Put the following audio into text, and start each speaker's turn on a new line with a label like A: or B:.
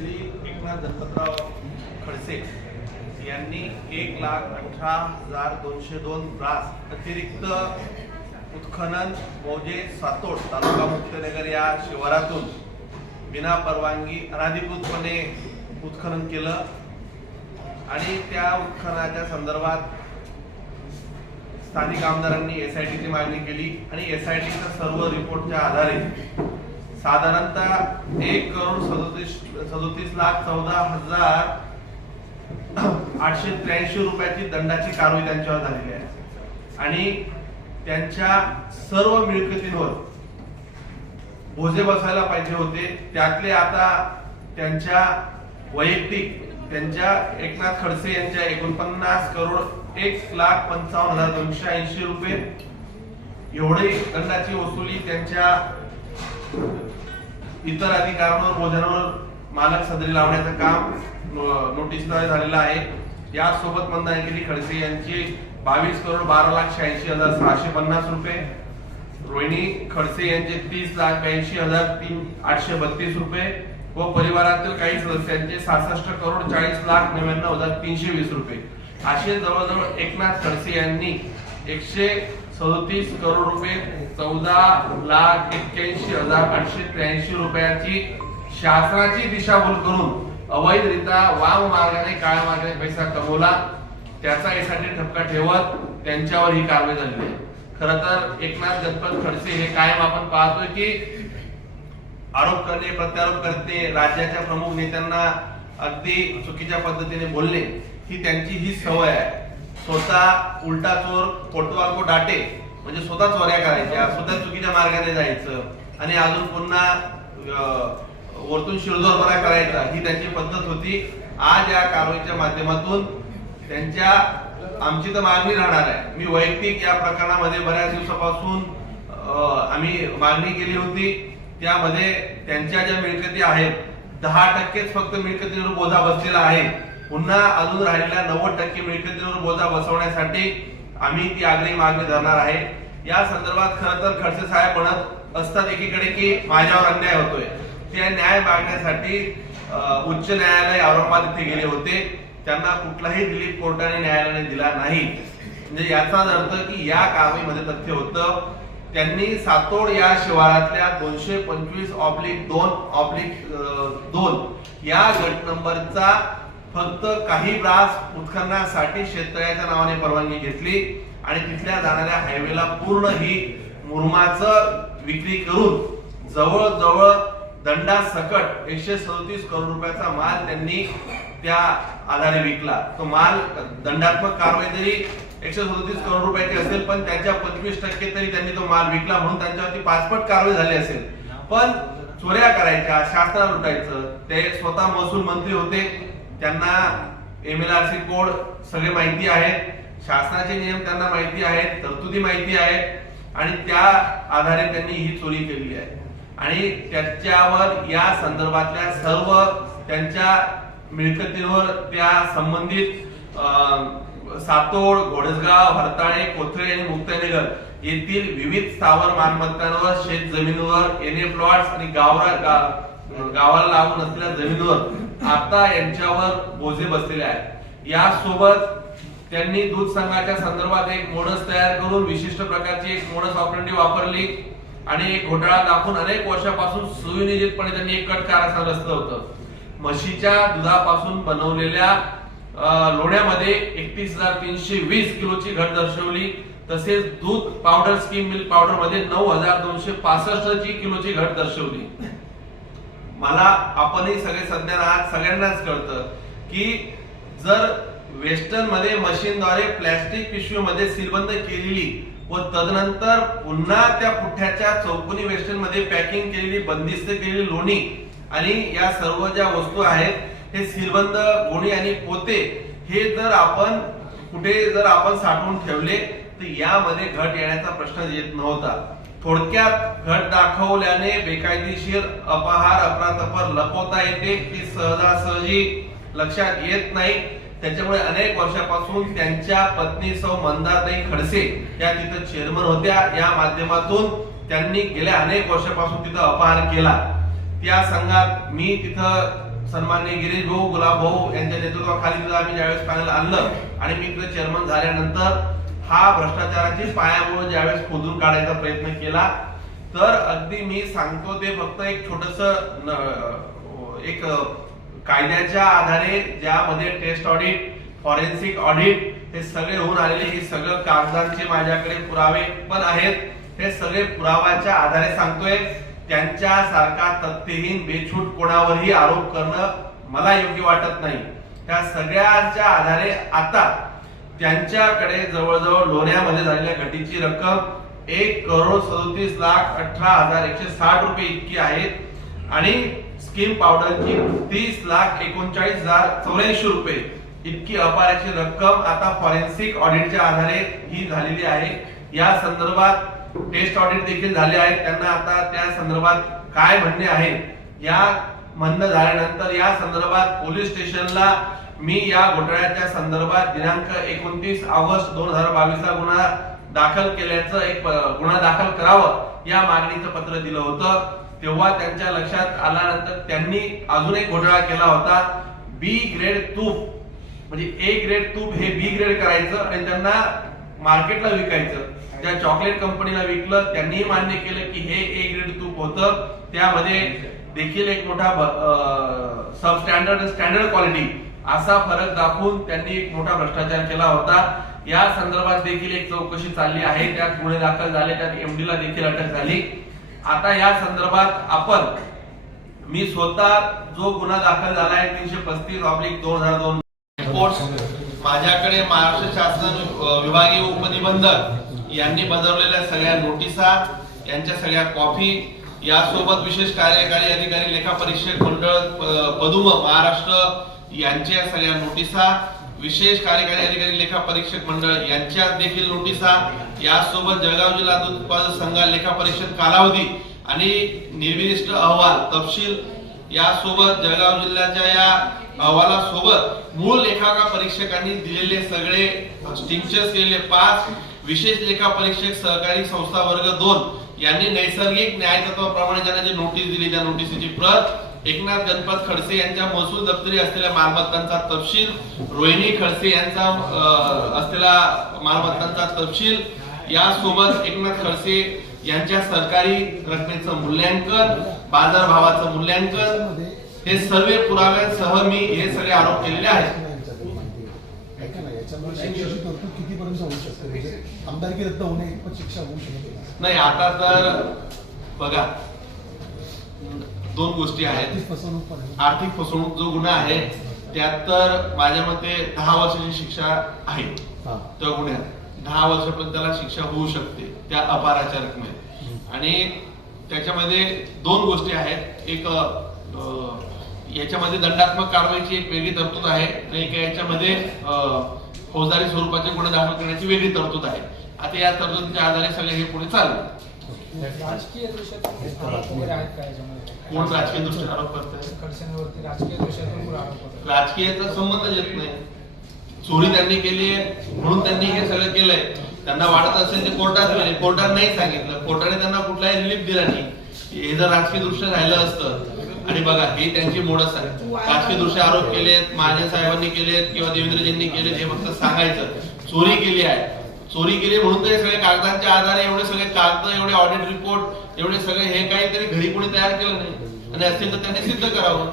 A: श्री एकनाथ दत्तराव खडसे यांनी एक लाख अठरा हजार दोनशे दोन ब्रास अतिरिक्त उत्खनन मौजे सातोड तालुका मुक्तनगर या शिवारातून विना परवानगी अनाधिकृतपणे उत्खनन केलं. आणि त्या उत्खननाच्या संदर्भात स्थानिक आमदारांनी एस आय टीची मागणी केली. आणि एस आय टीच्या सर्व रिपोर्टच्या आधारे साधारणतः एक करोड सदोतीस सदोतीस लाख चौदा हजार आठशे त्र्याऐंशी रुपयाची दंडाची कारवाई त्यांच्यावर झालेली आहे. आणि त्यांच्या सर्व मिळकतींवर बोजे बसायला पाहिजे होते. त्यातले आता त्यांच्या वैयक्तिक त्यांच्या एकनाथ खडसे यांच्या एकोणपन्नास करोड एक लाख पंचावन्न हजार दोनशे ऐंशी रुपये एवढी दंडाची वसुली त्यांच्या इतर अधिकाऱ्यांवर बोजांवर मालक सदरी लावण्याचं काम नोटीसद्वारे झालेलं आहे. यासोबत केली खडसे यांची बावीस करोड बारा लाख शहाऐंशी हजार सहाशे पन्नास रुपये. रोहिणी खडसे यांचे तीस लाख ब्याऐंशी हजार तीन आठशे बत्तीस रुपये. व परिवारातील काही सदस्यांचे सहासष्ट करोड चाळीस लाख नव्याण्णव हजार तीनशे वीस रुपये. असे जवळजवळ एकनाथ खडसे यांनी एकशे सदतीस करोड रुपये चौदा लाख एक्क्याऐंशी हजार आठशे त्र्याऐंशी रुपयाची शासनाची दिशाभूल करून अवैधरित्या वाम मार्गाने काळ्या मार्गाने पैसा कमवला. त्याचा यासाठी ठपका ठेवत त्यांच्यावर ही कारवाई झाली आहे. खर तर एकनाथ गणपत खडसे हे कायम आपण पाहतोय की आरोप करणे प्रत्यारोप करणे राज्याच्या प्रमुख नेत्यांना अगदी चुकीच्या पद्धतीने बोलणे ही त्यांची ही सवय आहे. स्वतः उलटा चोर कोटवाल को डाटे म्हणजे स्वतः चोऱ्या करायच्या स्वतः चुकीच्या मार्गाने जायचं आणि अजून पुन्हा वरतून वरतून बरा करायचा ही त्यांची पद्धत होती. आज या कारवाईच्या माध्यमातून त्यांच्या आमची तर मागणी राहणार आहे. मी वैयक्तिक या प्रकरणामध्ये बऱ्याच दिवसापासून आम्ही मागणी केली होती. त्यामध्ये त्यांच्या ज्या मिळकती आहेत दहा टक्केच फक्त मिळकतीवर बोधा बसलेला आहे. पुन्हा अजून राहिलेल्या नव्वद टक्के मिळकतीवर बोजा बसवण्यासाठी आम्ही ती आग्रही मागणी धरणार आहे. या संदर्भात खर तर खडसे साहेब म्हणत असतात एकीकडे की माझ्यावर अन्याय होतोय. त्या न्याय मागण्यासाठी उच्च न्यायालय औरंगाबाद इथे गेले होते. त्यांना कुठलाही दिलीप कोर्टाने न्यायालयाने दिला नाही. म्हणजे याचाच अर्थ की या कारवाईमध्ये तथ्य होतं त्यांनी सातोड या शिवारातल्या दोनशे पंचवीस ऑब्लिक दोन ऑब्लिक दोन या गट नंबरचा फक्त काही ब्रास उत्खननासाठी शेतकऱ्याच्या नावाने परवानगी घेतली आणि तिथल्या जाणाऱ्या हायवेला पूर्ण ही मुरमाच विक्री करून जवळजवळ दंडा सकट एकशे सदतीस करोड रुपयाचा माल त्यांनी त्या आधारे विकला. तो माल दंडात्मक कारवाई जरी एकशे सदतीस करोड रुपयाची असेल पण त्याच्या पंचवीस टक्के तरी त्यांनी तो माल विकला म्हणून त्यांच्यावरती पाचपट कारवाई झाली असेल. पण चोऱ्या करायच्या शास्त्राला लुटायचं ते स्वतः महसूल मंत्री होते. त्यांना M L R C code सगळे माहिती आहेत. शासनाचे नियम त्यांना माहिती आहेत. तरतुदी माहिती आहेत आणि त्या आधारे त्यांनी ही चोरी केली आहे. आणि त्याच्यावर या संदर्भातल्या सर्व त्यांच्या मिळकतीवर त्या संबंधित सातोड घोडसगाव हरताळे कोथळे आणि मुक्ताईनगर येथील विविध स्थावर मालमत्तांवर शेत जमिनीवर एने प्लॉट्स आणि गावरा गावाला लागून असलेल्या जमिनीवर आता यांच्यावर बोजे बसलेले आहेत. यासोबत त्यांनी दूध संघाच्या संदर्भात एक मोडस तयार करून विशिष्ट प्रकारची एक मोडस ऑपरेटिव्ह वापरली आणि एक घोटाळा दाखवून अनेक वर्षापासून सुनियोजितपणे त्यांनी एक कट कारस्थान रचलं होतं. म्हशीच्या दुधापासून बनवलेल्या लोण्यामध्ये एकतीस हजार तीनशे वीस किलोची घट दर्शवली. तसेच दूध पावडर स्कीम मिल्क पावडरमध्ये नऊ हजार दोनशे पासष्ट ची किलोची घट दर्शवली. मला आपणही सगळे सध्या सगळ्यांनाच कळतं की जर वेस्टर्नमध्ये मशीनद्वारे प्लॅस्टिक पिशवीमध्ये सीलबंद केलेली व तदनंतर पुन्हा त्या पुठ्याच्या चौकोनी वेस्टर्नमध्ये पॅकिंग केलेली बंदिस्त केलेली लोणी आणि या सर्व ज्या वस्तू आहेत हे सीलबंद गोणी आणि पोते हे जर आपण कुठे जर आपण साठवून ठेवले तर यामध्ये घट येण्याचा प्रश्न येत नव्हता. थोडक्यात घट दाखवल्याने बेकायदेशीर अपहार अपरातपर लपवता येते. ती सहजासहजी लक्षात येत नाही. त्याच्यामुळे अनेक वर्षापासून त्यांच्या पत्नी सौ मंदाताई खडसे या तिथं चेअरमन होत्या. या माध्यमातून त्यांनी गेल्या अनेक वर्षापासून तिथं अपहार केला. त्या संघात मी तिथं सन्मान्य गिरीश भाऊ गुलाब भाऊ यांच्या नेतृत्वाखाली तिथं आम्ही ज्यावेळेस पॅनल आणलं आणि मी तिथं चेअरमन झाल्यानंतर हा भ्रष्टाचाराची पायामुळे ज्यावेळेस खोदून काढायचा प्रयत्न केला तर अगदी मी सांगतो ते फक्त एक छोटस एक कायद्याच्या आधारे ज्यामध्ये टेस्ट ऑडिट फॉरेन्सिक ऑडिट हे सगळे होऊन आलेले हे सगळं कागदांचे माझ्याकडे पुरावे पण आहेत. हे सगळे पुराव्याच्या आधारे सांगतोय. त्यांच्या सारखा तथ्यहीन बेछूट कोणावरही आरोप करणं मला योग्य वाटत नाही. त्या सगळ्याच्या आधारे आता त्यांच्याकडे जवळजवळ लोण्यामध्ये झालेल्या घटीची रक्कम एक करोड सदोतीस लाख अठरा हजार एकशे साठ रुपये इतकी आहेत आणि स्कीम पावडरची तीस लाख एकोणचाळीस हजार चौऱ्याऐंशी रुपये इतकी अपाराची रक्कम आता फॉरेन्सिक ऑडिटच्या आधारे ही झालेली आहे. या संदर्भात टेस्ट ऑडिट देखील झाले आहेत. त्यांना आता त्या संदर्भात काय म्हणणे आहे या म्हणणं झाल्यानंतर या संदर्भात पोलीस स्टेशनला मी या घोटाळ्याच्या संदर्भात दिनांक एकोणतीस ऑगस्ट दोन हजार बावीस ला गुन्हा दाखल केल्याचं एक गुन्हा दाखल करावं या मागणीचं पत्र दिलं होतं. तेव्हा त्यांच्या लक्षात आल्यानंतर त्यांनी अजून एक घोटाळा केला होता. बी ग्रेड तूप. म्हणजे ए ग्रेड तूप हे बी ग्रेड करायचं आणि त्यांना मार्केटला विकायचं. त्या चॉकलेट कंपनीला विकलं. त्यांनी मान्य केलं की हे ए ग्रेड तूप होतं. त्यामध्ये देखील एक मोठा सब स्टँडर्ड स्टँडर्ड क्वालिटी असा फरक दाखवून त्यांनी एक मोठा भ्रष्टाचार केला होता. या संदर्भात देखील एक चौकशी चालली आहे. त्यात गुन्हे दाखल झाले त्यात एमडी ला देखील अटक झाली. आता या संदर्भात आपण मी स्वतः जो गुन्हा दाखल झाला आहे तीनशे पस्तीस ऑब्लिक दोन हजार दोन रिपोर्ट माझ्याकडे महाराष्ट्र शासन विभागीय उपनिबंधक यांनी बजावलेल्या सगळ्या नोटिसा यांच्या सगळ्या कॉफी यासोबत विशेष कार्यकारी अधिकारी लेखा परीक्षक मंडळ पदुम महाराष्ट्र यांच्या सगळ्या नोटिसा विशेष कार्यकारी अधिकारी लेखा परीक्षक मंडळ यांच्या देखील नोटिसा यासोबत जळगाव जिल्हा दूध उत्पादक संघ लेखा परीक्षक कालावधी आणि निर्विदिष्ट अहवाल तपशील यासोबत जळगाव जिल्ह्याच्या या अहवालासोबत मूळ लेखाकार परीक्षकांनी दिलेले सगळे स्टिंचर्स केलेले पाच विशेष लेखा परीक्षक सहकारी संस्था वर्ग दोन यांनी नैसर्गिक न्यायतत्वाप्रमाणे ज्यांना जी नोटीस दिली त्या नोटिसीची प्रत एकनाथ गणपत खडसे यांच्या महसूल दप्तरी असलेल्या मालमत्तांचा तपशील रोहिणी खडसे यांचा असलेला मालमत्तांचा तपशील यासोबत एकनाथ खडसे यांच्या सरकारी रकमेचं मूल्यांकन बाजारभावाचं मूल्यांकन हे सर्व पुराव्यांसह मी हे सगळे आरोप केलेले आहेत
B: म्हणजे?
A: नाही आता तर बघा दोन गोष्टी आहेत.
B: आर्थिक फसवणूक
A: जो गुन्हा आहे त्यात तर माझ्या मते दहा वर्षाची शिक्षा आहे. त्या गुन्ह्यात दहा वर्षापर्यंत त्याला शिक्षा होऊ शकते त्या अपाराच्या रकमेत. आणि त्याच्यामध्ये दोन गोष्टी आहेत. एक याच्यामध्ये दंडात्मक कारवाईची एक वेगळी तरतूद आहे आणि एक याच्यामध्ये फौजदारी स्वरूपाचे गुन्हे दाखल करण्याची वेगळी तरतूद आहे. आता या तरतुदीच्या आधारे सगळे हे पुढे चालले
C: राजकीय दृश्यातून आरोप वगैरे आहेत का याच्यामध्ये
A: कोण राजकीय दृष्टीने आरोप करताय?
C: खडसेंवरती राजकीय दृश्यातून पण आरोप होतात
A: राजकीयचा संबंध येत नाही. चोरी त्यांनी केली आहे म्हणून त्यांनी हे सगळं केलंय. त्यांना वाटत असेल ते कोर्टात गेले. कोर्टात नाही सांगितलं. कोर्टाने त्यांना कुठलाही रिलीफ दिला नाही. हे जर राजकीय दृष्ट्या राहिलं असतं आणि बघा हे त्यांची मोडच आहे. राजकीय दृष्ट्या आरोप केलेत माझ्या साहेबांनी केलेत किंवा देवेंद्रजींनी केलेत हे फक्त सांगायचं. चोरी केली आहे. चोरी केली म्हणून तर सगळ्या सगळे कागदांच्या आधारे एवढे सगळे कागद एवढे ऑडिट रिपोर्ट एवढे सगळे हे काहीतरी घरी कोणी तयार केलं नाही. आणि असेल तर त्यांनी सिद्ध करावं.